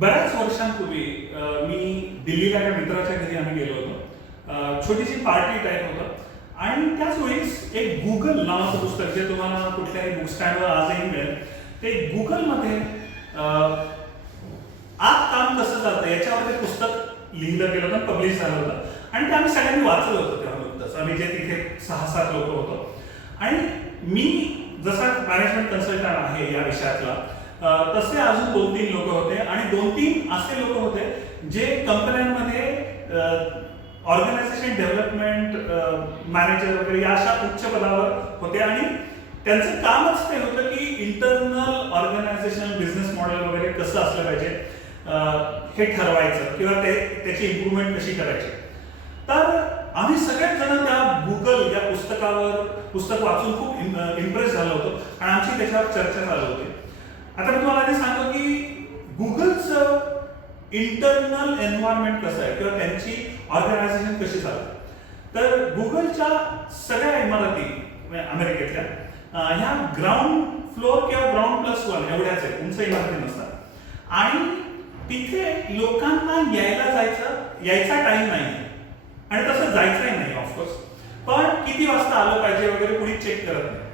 बऱ्याच वर्षांपूर्वी मी दिल्लीला एका मित्राच्या घरी आम्ही गेलो होतो. छोटीशी पार्टी टाईप होतं आणि त्याच वेळेस एक गुगल नावाचं पुस्तक जे तुम्हाला कुठल्याही बुक स्टँडवर आजही मिळेल, ते गुगलमध्ये आत काम कसं चालतं याच्यावर ते पुस्तक लिहिलं गेलं होतं, पब्लिश झालं होतं आणि ते आम्ही सगळ्यांनी वाचलं होतं तेव्हा नुकतंच. आम्ही जे तिथे 6-7 लोक होतो आणि मी जसा मॅनेजमेंट कन्सल्टंट आहे या विषयातला, तसे अजून 2-3 लोक होते आणि 2-3 असे लोक होते जे कंपन्यांमध्ये ऑर्गनायझेशन डेव्हलपमेंट मॅनेजर वगैरे या अशा उच्च पदावर होते आणि त्यांचं कामच ते होतं की इंटरनल ऑर्गनायझेशनल बिझनेस मॉडेल वगैरे कसं असलं पाहिजे हे ठरवायचं किंवा त्याची इम्प्रूव्हमेंट कशी करायची. तर आम्ही सगळेच जण त्या गुगल या पुस्तक वाचून खूप इम्प्रेस झालो होतो आणि आमची त्याच्यावर चर्चा चालू होती. आता मी तुम्हाला आधी सांगतो की गुगलचं इंटरनल एन्व्हायरमेंट कसं आहे किंवा त्यांची ऑर्गनायझेशन कशी चालते. तर गुगलच्या सगळ्या इमारती अमेरिकेतल्या ह्या ग्राउंड फ्लोअर किंवा ग्राउंड +1 एवढ्याच आहेत, उंच इमारती नसतात आणि तिथे लोकांना यायचा टाइम नाही आणि तसं जायचंही नाही ऑफकोर्स. पण किती वाजता आलं पाहिजे वगैरे कुणी चेक करत नाही.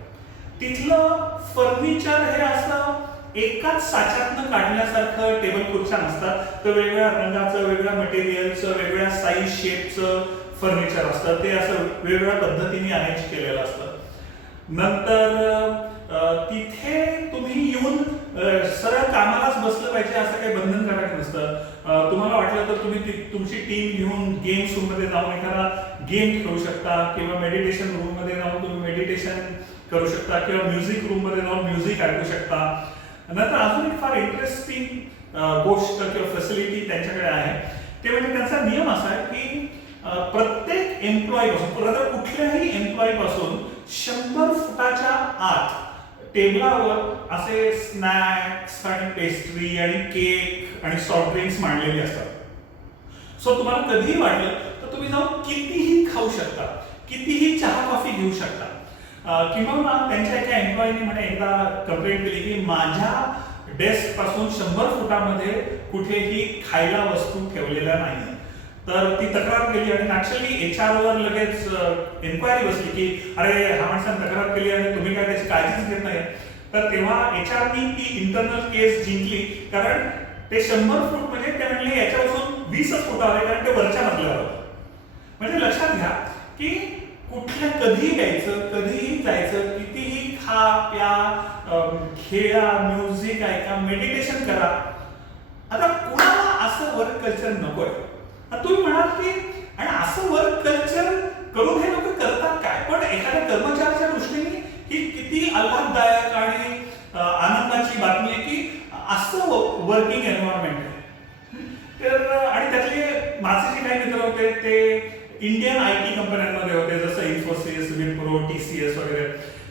तिथलं फर्निचर हे असं एकाच साच्यातनं काढल्यासारखं टेबल खुर्च्या नसतात, तर वेगवेगळ्या रंगाचं, वेगवेगळ्या मटेरियलचं, वेगवेगळ्या साईज शेपचं फर्निचर असतं. ते असं वेगवेगळ्या पद्धतीने अरेंज केलेलं असतं. नंतर तिथे तुम्ही येऊन सरळ कामालाच बसलं पाहिजे असं काही बंधनकारक नसतं. तुम्हाला वाटलं तर तुम्ही तुमची टीम घेऊन गेम्स रूममध्ये जाऊन एखादा गेम खेळू शकता किंवा मेडिटेशन रूममध्ये जाऊन तुम्ही मेडिटेशन करू शकता किंवा म्युझिक रूममध्ये जाऊन म्युझिक ऐकू शकता. नंतर अजून एक फार इंटरेस्टिंग गोष्ट किंवा फॅसिलिटी त्यांच्याकडे आहे, ते म्हणजे त्यांचा नियम असा आहे की प्रत्येक एम्प्लॉई पासून कुठल्याही एम्प्लॉई पासून 100 फुटाच्या आत टेबलावर असे स्नॅक्स आणि पेस्ट्री आणि केक आणि सॉफ्ट ड्रिंक्स मांडलेली असतात. सो तुम्हाला कधीही वाटलं तर तुम्ही जाऊन कितीही खाऊ शकता, कितीही चहा कॉफी घेऊ शकता. किंवा त्यांच्या एका एम्प्लॉईने म्हणे एकदा कंप्लेंट केली की माझ्या डेस्क पासून 100 फुटामध्ये कुठेही खायला वस्तू ठेवलेल्या नाही. तर ती तक्रार केली आणि ऍक्च्युअली HR वर लगेच एन्क्वायरी बसली की अरे हा माणसाने तक्रार केली आणि तुम्ही काय त्याची काळजीच घेत नाही. तर तेव्हा HR नी ती इंटरनल केस जिंकली, कारण ते 100 फूट म्हणजे ते म्हणले याच्यापासून 20 फुटावर आहे, कारण ते वरच्या मजल्यावर होतं. म्हणजे लक्षात घ्या की कधीही यायचं, कधीही जायचं, कितीही खा प्या, खेळा, म्युझिक ऐका, मेडिटेशन करा. आता कुणाला असं वर्क कल्चर नकोय. तुम्ही म्हणाल की आणि असं वर्क कल्चर करून हे लोक करतात काय, पण एखाद्या कर्मचाऱ्याच्या दृष्टीने ही किती आल्हाददायक आणि आनंदाची बातमी आहे की असं वर्किंग एन्व्हायरमेंट आहे. तर आणि त्यातले माझे जे काही मित्र होते ते इंडियन IT कंपन्यांमध्ये होते, जसं इन्फोसिस, विप्रो, TCS वगैरे.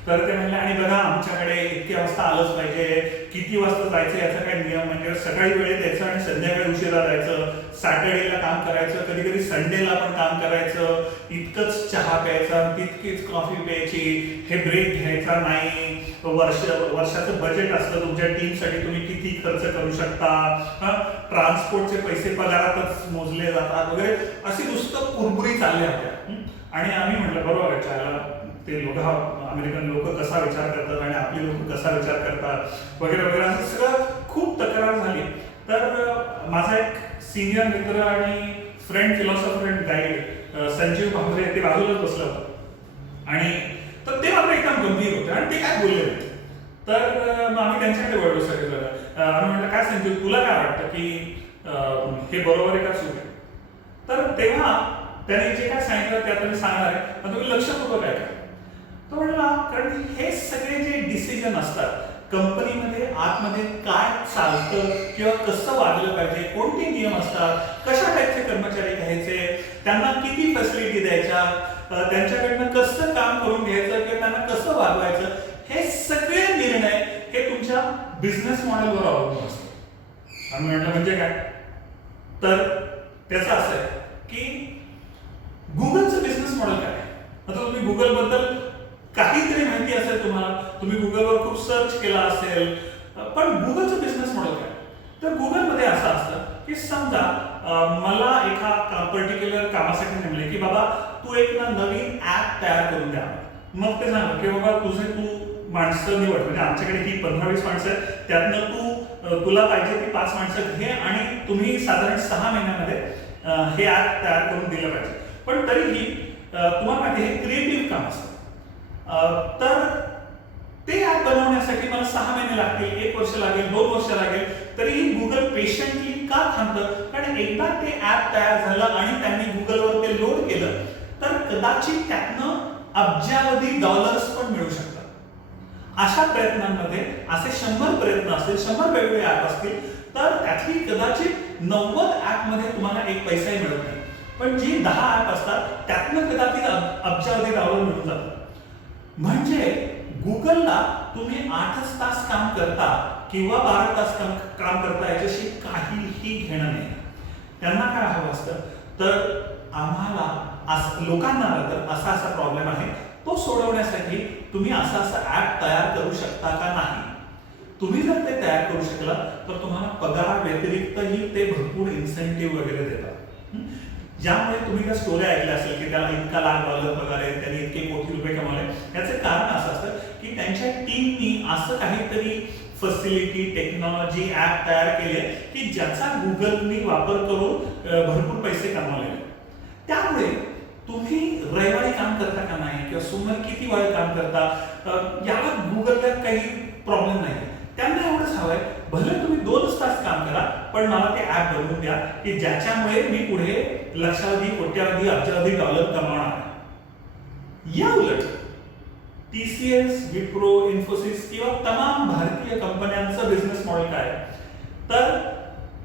तर ते म्हणले आणि बघा आमच्याकडे इतक्या वाजता आलंच पाहिजे, किती वाजता जायचं याचा काही नियम म्हणजे सकाळी वेळेत यायचं आणि संध्याकाळी उशिरा जायचं, सॅटर्डेला काम करायचं, कधी कधी संडेला पण काम करायचं, इतकंच चहा प्यायचा, तितकीच कॉफी प्यायची, हे ब्रेक घ्यायचा नाही, वर्षाचं बजेट असतं तुमच्या टीमसाठी, तुम्ही किती खर्च करू शकता, ट्रान्सपोर्टचे पैसे पगारातच मोजले जातात वगैरे, अशी नुसतं कुरबुरी चालल्या होत्या. आणि आम्ही म्हटलं बरोबर आहे, ते लोक अमेरिकन लोक कसा विचार करतात आणि आपली लोक कसा विचार करतात वगैरे वगैरे, असं सगळं खूप तक्रार झाली. तर माझा एक सिनियर मित्र आणि friend philosopher and guide Sanjeev Bhambare ते बाजूलाच बसलं होतं आणि तर ते मात्र एकदम गंभीर होते आणि ते काय बोलले नाही. तर मग आम्ही त्यांच्याकडे वळलो सगळेजण. आम्ही म्हटलं काय संजीव, तुला काय वाटतं की हे बरोबर आहे का चूक आहे. तर तेव्हा त्याने जे काय सांगितलं ते आता मी सांगणार आहे, पण तुम्ही लक्षात होतं काय का. तो म्हणला कारण हे सगळे जे डिसिजन असतात कंपनीमध्ये आतमध्ये काय चालतं किंवा कसं वागलं पाहिजे, कोणते नियम असतात, कशा टाईपचे कर्मचारी घ्यायचे, त्यांना किती फॅसिलिटी द्यायच्या, त्यांच्याकडनं कसं काम करून घ्यायचं किंवा त्यांना कसं वागवायचं, हे सगळे निर्णय हे तुमच्या बिझनेस मॉडेलवर अवलंबून असतात. आम्ही म्हटलं म्हणजे काय, तर त्याचं असं आहे की गुगलचं बिझनेस मॉडेल काय. आता तुम्ही गुगल बद्दल काहीतरी माहिती असेल तुम्हाला, तुम्ही गुगलवर खूप सर्च केला असेल, पण गुगलचं बिझनेस मॉडेल काय. तर गुगलमध्ये असं असतं की समजा मला एका पर्टिक्युलर कामासाठी नेमले की बाबा तू एक ना नवीन ऍप तयार करून द्या. मग ते सांग की बाबा तू माणसं निवड, म्हणजे आमच्याकडे ही 15-20 माणसं आहेत, त्यातनं तुला पाहिजे ती 5 माणसं घे आणि तुम्ही साधारण 6 महिन्यामध्ये हे ऍप तयार करून दिलं पाहिजे. पण तरीही तुम्हाला माहिती हे क्रिएटिव्ह काम असतं. तर ते ऍप बनवण्यासाठी मला 6 महिने लागतील, 1 वर्ष लागेल, 2 वर्ष लागेल, तरीही गुगल पेशंटली का थांबतं? कारण एकदा ते ऍप तयार झालं आणि त्यांनी गुगलवर ते लोड केलं तर कदाचित त्यातनं अब्जावधी डॉलर्स पण मिळू शकतात. अशा प्रयत्नांमध्ये असे 100 प्रयत्न असतील, 100 वेगवेगळे ऍप असतील, तर त्यातली कदाचित 90 ऍप मध्ये तुम्हाला एक पैसाही मिळत नाही. पण जी 10 ऍप असतात त्यातनं कदाचित अब्जावधी डॉलर मिळून जातात. म्हणजे गुगलला तुम्ही 8 तास काम करता किंवा 12 तास काम करता याच्याशी काहीही घेणं नाही. त्यांना काय हवं असतं तर आम्हाला लोकांना तर असा प्रॉब्लेम आहे तो सोडवण्यासाठी तुम्ही असा ऍप तयार करू शकता का नाही. तुम्ही जर ते तयार करू शकला तर तुम्हाला पगार व्यतिरिक्तही ते भरपूर इन्सेंटिव्ह वगैरे देतात. ज्यामुळे तुम्ही त्या स्टोरी ऐकल्या असेल की त्याला इतका लाख डॉलर पगार आहे, त्यांनी इतके कोटी रुपये कमावले. याचे कारण असं असतं की त्यांच्या टीमनी असं काहीतरी फॅसिलिटी, टेक्नॉलॉजी, ऍप तयार केले की ज्याचा गुगलनी वापर करून भरपूर पैसे कमावले. त्यामुळे तुम्ही रविवारी काम करता का नाही किंवा सोमवारी किती वेळ काम करता याला गुगलला काही प्रॉब्लेम नाही. त्यांना एवढंच हवंय भले तुम्ही 2 तास काम करा पण मला ते ऍप बनवून द्या की ज्याच्यामुळे मी पुढे लक्षावधी, कोट्यावधी, अब्जावधी डॉलर कमावणार. या उलट टीसीएस, विप्रो, इन्फोसिस किंवा तमाम भारतीय कंपन्यांचं बिझनेस मॉडेल काय तर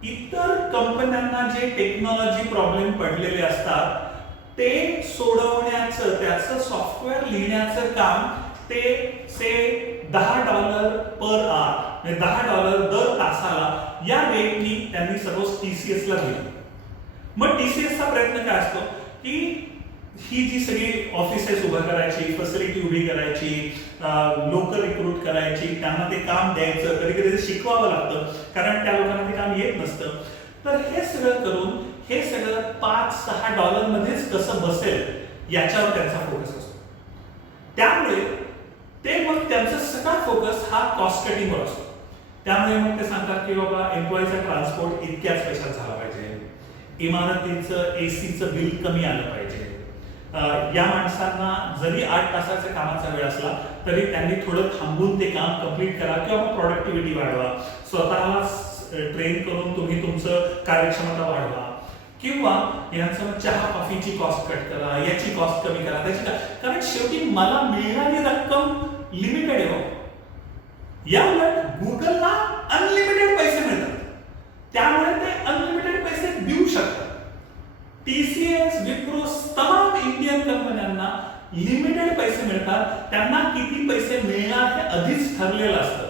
इतर कंपन्यांना जे टेक्नॉलॉजी प्रॉब्लेम पडलेले असतात ते सोडवण्याचं, त्याचं सॉफ्टवेअर लिहिण्याचं काम ते $10 पर आवर, म्हणजे $10 दर तासाला या रेटनी त्यांनी सर्व टीसीएसला दिलं. मग टीसीएसचा प्रयत्न काय असतो की ही जी सगळी ऑफिसेस उभं करायची, फॅसिलिटी उभी करायची, लोक रिक्रूट करायची, त्यांना ते काम द्यायचं, कधी कधी शिकवावं लागतं कारण त्या लोकांना ते काम येत नसतं. तर हे सगळं करून हे सगळं $5-6 मध्येच कसं बसेल याच्यावर त्यांचा फोकस असतो. त्यामुळे ते मग त्यांचा सगळा फोकस हा कॉस्ट कटिंगवर असतो. त्यामुळे मग ते सांगतात की बाबा एम्प्लॉईचा ट्रान्सपोर्ट इतक्याच पैशात झाला पाहिजे, इमारतीचं एसीचं बिल कमी आलं पाहिजे, या माणसांना जरी 8 तासाचा कामाचा वेळ असला तरी त्यांनी थोडं थांबून ते काम कंप्लीट करा किंवा प्रोडक्टिव्हिटी वाढवा, स्वतःला ट्रेन करून तुम्ही तुमचं कार्यक्षमता वाढवा, किंवा यांचं चहा कॉफीची कॉस्ट कट करा, याची कॉस्ट कमी करा, कारण शेवटी मला मिळणारी रक्कम लिमिटेड आहे. या उलट गुगलला अनलिमिटेड पैसे मिळतात, त्यामुळे ते अनलिमिटेड पैसे देऊ शकतात. टीसीएस, विप्रो, तमाम इंडियन कंपन्यांना लिमिटेड पैसे मिळतात, त्यांना किती पैसे मिळणार हे आधीच ठरलेलं असतं.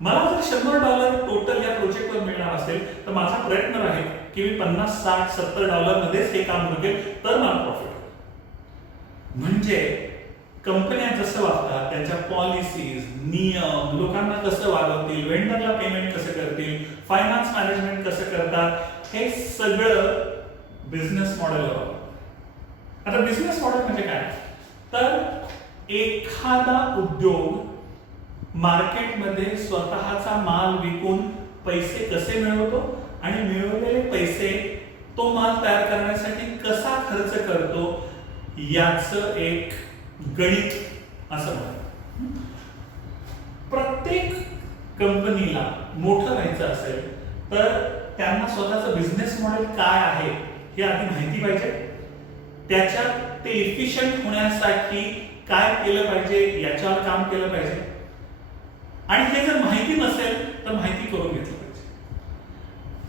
मला जर $100 टोटल या प्रोजेक्टवर मिळणार असेल तर माझा प्रयत्न राहील की मी $50, $60, $70 मध्येच हे काम उरकेल तर मला प्रॉफिट. म्हणजे कंपन्या जसं वागतात, त्यांच्या पॉलिसीज, नियम, लोकांना कसं वागवतील, वेंडरला पेमेंट कसं करतील, फायनान्स मॅनेजमेंट कसं करतात, हे सगळं बिझनेस मॉडेलवर. आता बिझनेस मॉडेल म्हणजे काय तर एखादा उद्योग मार्केटमध्ये स्वतःचा माल विकून पैसे कसे मिळवतो आणि मिळवलेले पैसे तो माल तयार करण्यासाठी कसा खर्च करतो याचं एक गणित असं म्हणतात. प्रत्येक कंपनीला मोठं व्हायचं असेल तर त्यांना स्वतःचं बिझनेस मॉडेल काय आहे हे आधी माहिती पाहिजे. त्याच्यात ते इफिशियंट होण्यासाठी काय केलं पाहिजे याच्यावर काम केलं पाहिजे. आणि हे जर माहिती नसेल तर माहिती करून घेतलं पाहिजे.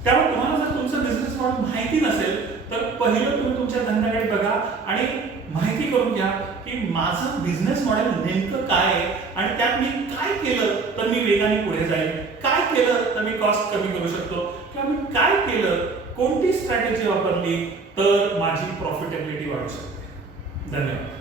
त्यामुळे तुम्हाला जर तुमचं बिझनेस मॉडेल माहिती नसेल तर पहिलं तुम्ही तुमच्या धंद्याकडे बघा आणि माहिती करून घ्या की माझं बिझनेस मॉडेल नेमकं काय आहे आणि त्यात मी काय केलं तर मी वेगाने पुढे जाईल, काय केलं तर मी कॉस्ट कमी करू शकतो, किंवा मी काय केलं, कोणती स्ट्रॅटेजी वापरली तर माझी प्रॉफिटेबिलिटी वाढू शकते. धन्यवाद.